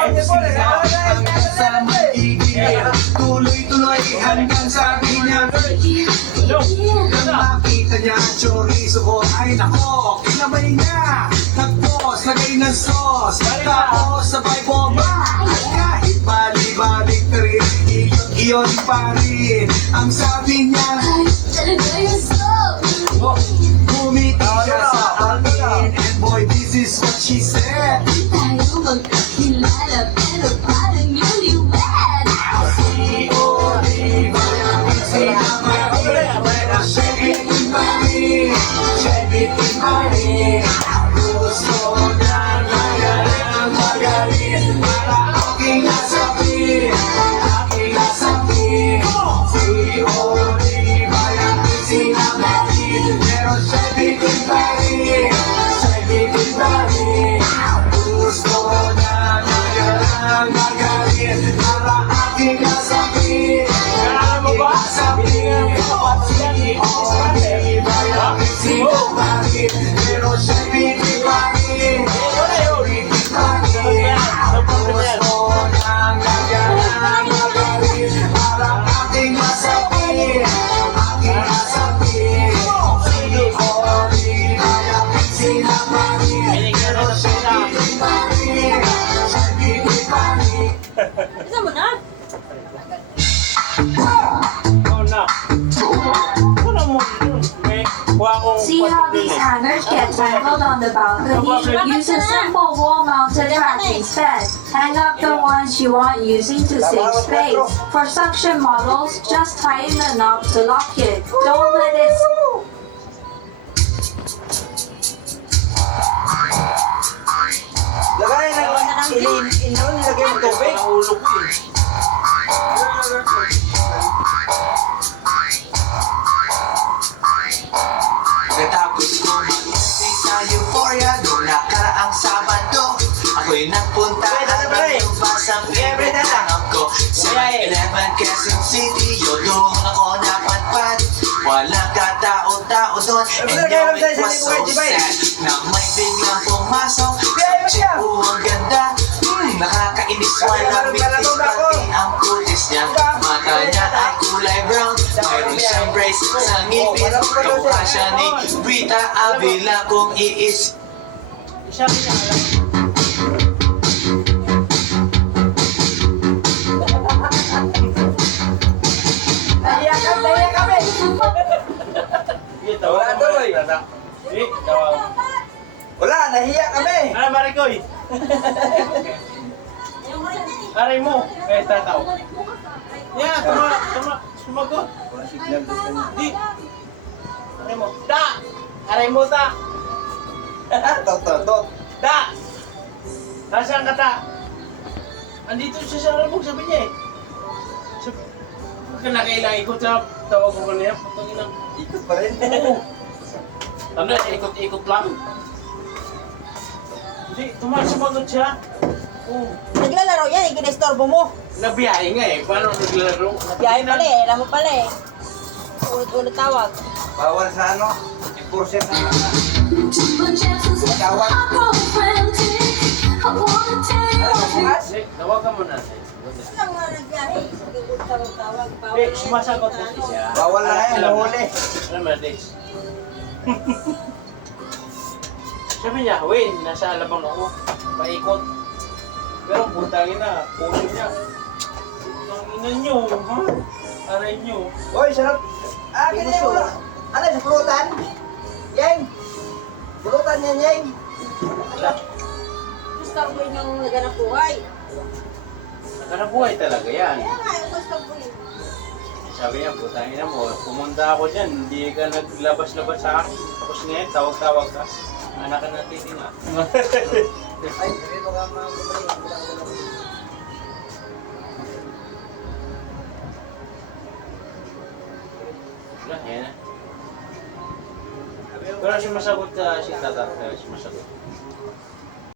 Ang kasamang gigil, tuloy-tuloy hanggang sabi niya nang makita niya ang chorizo ko, ay nako, kinabay niya. Nagpos, lagay ng sauce, tapos sabay bomba. At kahit bali-balik na rin, iyon pa rin ang sabi niya. Talaga yung soul. Bumiti siya sa akin, and boy, this is what she said. Tayo magkakilala pero parang newlywed. Pero siya pinipani, gusto nang nagalang magaling para aking masabi, aking masabi. Si Oli ay aking sinamani, pero siya pinipani, siya pinipani. Isa mo na? See how these hangers get tangled on the balcony? Use a simple wall-mounted tracking set. Hang up the ones you want using to save space. For suction models, just tighten the knob to lock it. Don't let it... Lagay na nilagay ng tubig. Pagkatapos ko mag-stay sa Euphoria noong nakaraang Sabado, ako'y nagpunta at nagluba sa pinagtanong ko sa 11 Quezon City. Yun doon ako napadpad, walang katao-tao doon, and yo, it was so sad na may biglang pumasok sa chick ko ang ganda. Nakakainis, walang bitis, pati ang putis niya. Mata niya ay kulay brown, mayroon siyang brace sa ngipin. Kamukha siya ni Rita Avila kung iis. Nahiya kami. Wala tuloy. Wala, nahiya kami. Ano Marikoy? Aray mo, kaya tataw. Yeah, sumagot. Di. Aray mo. Da! Aray mo ta! Tot. Da! Nasaan ka ta? Andito siya sa harap mo, sabi niya eh. Huwag ka na kailangan ikot sa tawag ko kanina. Putangin lang. Ikot pa rin. Oo. Ano, ikot-ikot lang. Hindi, sumagot siya. Oo. Naglalaro yan, ginestorbo mo. Nabiyahe nga eh. Paano naglalaro? Biyahe pala eh, alam mo pala eh. Ulit-ulit tawag. Bawal sa ano, 10% na Too much emphasis, I go frantic. I wanna tell you. Hindi, tawagan mo natin. Ano nga nagbiyahe? Tawag-tawag. Hindi, sumasagot kasi siya. Bawal na yan, nahuli. Alam mo, Dex. Sabi niya, Wayne, nasa alabang ako. Paikot. Pero putangin na, puso niya. Putangin nyo, ha? Aray nyo. Hoy, sarap. Ganyan mo lang. Ano, sa pulutan? Yeng. Pulutan yan, Yeng. Wala. Istorbo yung naganap buhay. Nakanabuhay talaga yan. Kaya nga, yung istorbo yun. Sabi niya, putangin na mo, pumunta ako dyan, hindi ka naglabas-labas sa akin. Tapos ngayon, tawag-tawag ka. Anak ka natin nga. Ay, hindi mo ka mga Wala, yan na. Pero sumasagot ka si Tata, sumasagot.